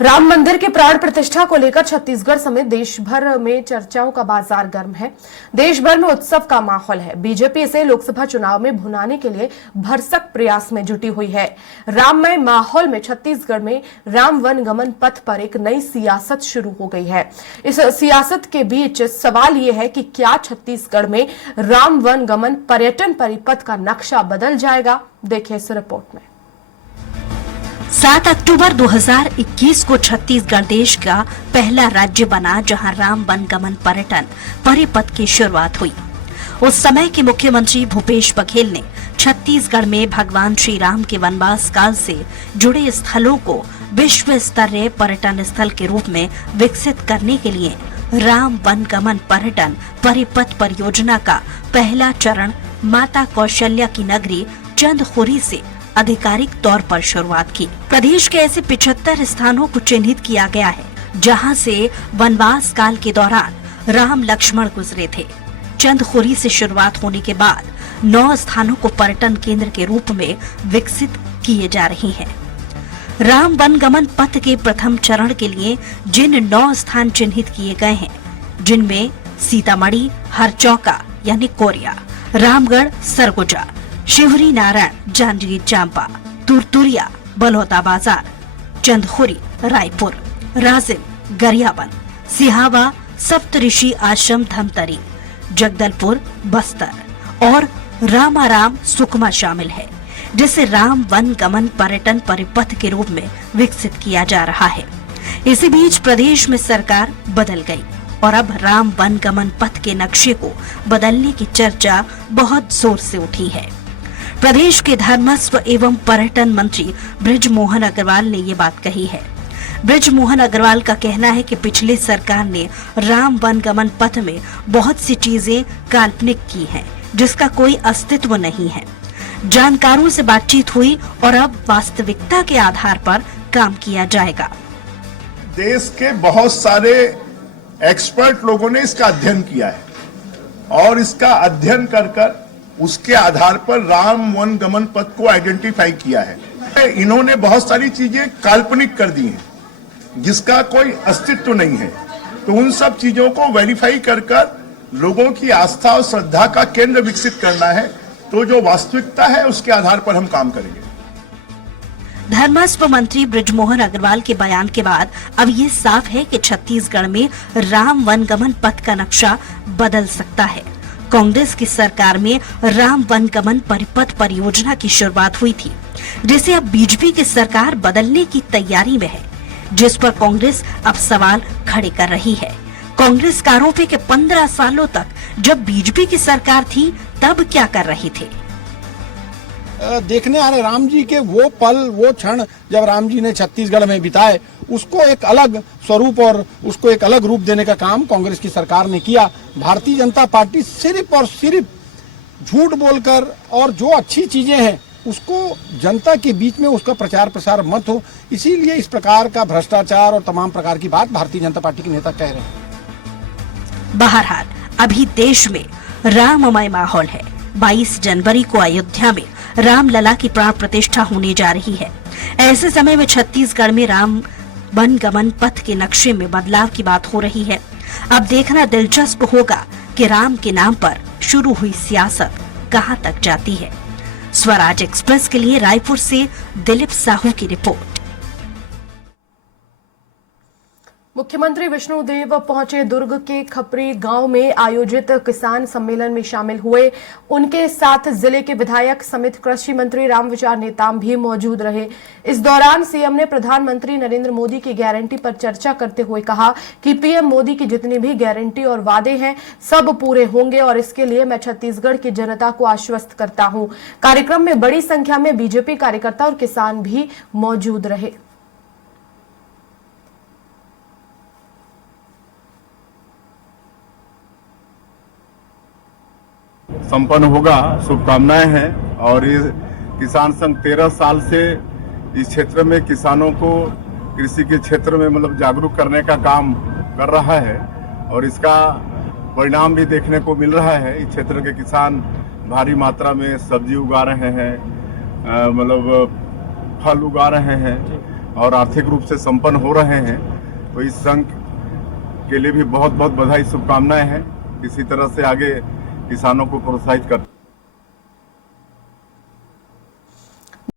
राम मंदिर के प्राण प्रतिष्ठा को लेकर छत्तीसगढ़ समेत देश भर में चर्चाओं का बाजार गर्म है। देश भर में उत्सव का माहौल है। बीजेपी इसे लोकसभा चुनाव में भुनाने के लिए भरसक प्रयास में जुटी हुई है। राममय माहौल में छत्तीसगढ़ में राम वन गमन पथ पर एक नई सियासत शुरू हो गई है। इस सियासत के बीच सवाल ये है कि क्या छत्तीसगढ़ में राम वन गमन पर्यटन परिपथ का नक्शा बदल जाएगा? देखिए इस रिपोर्ट में। 7 अक्टूबर 2021 को छत्तीसगढ़ देश का पहला राज्य बना जहां राम वन गमन पर्यटन परिपथ की शुरुआत हुई। उस समय के मुख्यमंत्री भूपेश बघेल ने छत्तीसगढ़ में भगवान श्री राम के वनवास काल से जुड़े स्थलों को विश्व स्तरीय पर्यटन स्थल के रूप में विकसित करने के लिए राम वन गमन पर्यटन परिपथ परियोजना का पहला चरण माता कौशल्या की नगरी चंदखुरी से आधिकारिक तौर पर शुरुआत की। प्रदेश के ऐसे 75 स्थानों को चिन्हित किया गया है जहां से वनवास काल के दौरान राम लक्ष्मण गुजरे थे। चंदखुरी से शुरुआत होने के बाद 9 स्थानों को पर्यटन केंद्र के रूप में विकसित किए जा रहे हैं। राम वन गमन पथ के प्रथम चरण के लिए जिन 9 स्थान चिन्हित किए गए हैं, जिनमें सीतामढ़ी हरचौका यानी कोरिया, रामगढ़ सरगुजा, शिवरी नारायण जांजगीर चांपा, तुरतुरिया बलौदा बाजार, चंदखुरी रायपुर, राजिम गरियाबंद, सिहावा सप्तऋषि आश्रम धमतरी, जगदलपुर बस्तर और रामाराम सुकमा शामिल है, जिसे राम वन गमन पर्यटन परिपथ के रूप में विकसित किया जा रहा है। इसी बीच प्रदेश में सरकार बदल गई और अब राम वन गमन पथ के नक्शे को बदलने की चर्चा बहुत जोर से उठी है। प्रदेश के धर्मस्व एवं पर्यटन मंत्री बृजमोहन अग्रवाल ने ये बात कही है। बृजमोहन अग्रवाल का कहना है कि पिछले सरकार ने राम वन गमन पथ में बहुत सी चीजें काल्पनिक की हैं, जिसका कोई अस्तित्व नहीं है। जानकारों से बातचीत हुई और अब वास्तविकता के आधार पर काम किया जाएगा। देश के बहुत सारे एक्सपर्ट लोगों ने इसका अध्ययन किया है और इसका अध्ययन कर उसके आधार पर राम वन गमन पथ को आइडेंटिफाई किया है। इन्होंने बहुत सारी चीजें काल्पनिक कर दी हैं जिसका कोई अस्तित्व नहीं है, तो उन सब चीजों को वेरीफाई कर लोगों की आस्था और श्रद्धा का केंद्र विकसित करना है। तो जो वास्तविकता है उसके आधार पर हम काम करेंगे। धर्मस्व मंत्री बृजमोहन अग्रवाल के बयान के बाद अब ये साफ है कि छत्तीसगढ़ में राम वन गमन पथ का नक्शा बदल सकता है। कांग्रेस की सरकार में राम वन गमन परिपथ परियोजना की शुरुआत हुई थी, जिसे अब बीजेपी की सरकार बदलने की तैयारी में है, जिस पर कांग्रेस अब सवाल खड़े कर रही है। कांग्रेस का आरोप है कि 15 सालों तक जब बीजेपी की सरकार थी तब क्या कर रही थी। देखने आ रहे राम जी के वो पल, वो क्षण जब राम जी ने छत्तीसगढ़ में बिताए, उसको एक अलग स्वरूप और उसको एक अलग रूप देने का काम कांग्रेस की सरकार ने किया। भारतीय जनता पार्टी सिर्फ और सिर्फ झूठ बोलकर और जो अच्छी चीजें हैं उसको जनता के बीच में उसका प्रचार प्रसार मत हो, इसीलिए इस प्रकार का भ्रष्टाचार और तमाम प्रकार की बात भारतीय जनता पार्टी के नेता कह रहे हैं। बहरहाल अभी देश में राममय माहौल है। 22 जनवरी को अयोध्या में रामलला की प्राण प्रतिष्ठा होने जा रही है। ऐसे समय में छत्तीसगढ़ में राम वन गमन पथ के नक्शे में बदलाव की बात हो रही है। अब देखना दिलचस्प होगा कि राम के नाम पर शुरू हुई सियासत कहां तक जाती है। स्वराज एक्सप्रेस के लिए रायपुर से दिलीप साहू की रिपोर्ट। मुख्यमंत्री विष्णुदेव पहुंचे दुर्ग के खपरी गांव में आयोजित किसान सम्मेलन में शामिल हुए। उनके साथ जिले के विधायक समेत कृषि मंत्री रामविचार नेताम भी मौजूद रहे। इस दौरान सीएम ने प्रधानमंत्री नरेंद्र मोदी की गारंटी पर चर्चा करते हुए कहा कि पीएम मोदी की जितनी भी गारंटी और वादे हैं सब पूरे होंगे और इसके लिए मैं छत्तीसगढ़ की जनता को आश्वस्त करता हूं। कार्यक्रम में बड़ी संख्या में बीजेपी कार्यकर्ता और किसान भी मौजूद रहे। संपन्न होगा, शुभकामनाएं हैं। और ये किसान संघ 13 साल से इस क्षेत्र में किसानों को कृषि के क्षेत्र में मतलब जागरूक करने का काम कर रहा है और इसका परिणाम भी देखने को मिल रहा है। इस क्षेत्र के किसान भारी मात्रा में सब्जी उगा रहे हैं, मतलब फल उगा रहे हैं और आर्थिक रूप से संपन्न हो रहे हैं, तो इस संघ के लिए भी बहुत बहुत बधाई, शुभकामनाएं हैं। इसी तरह से आगे किसानों को प्रोत्साहित कर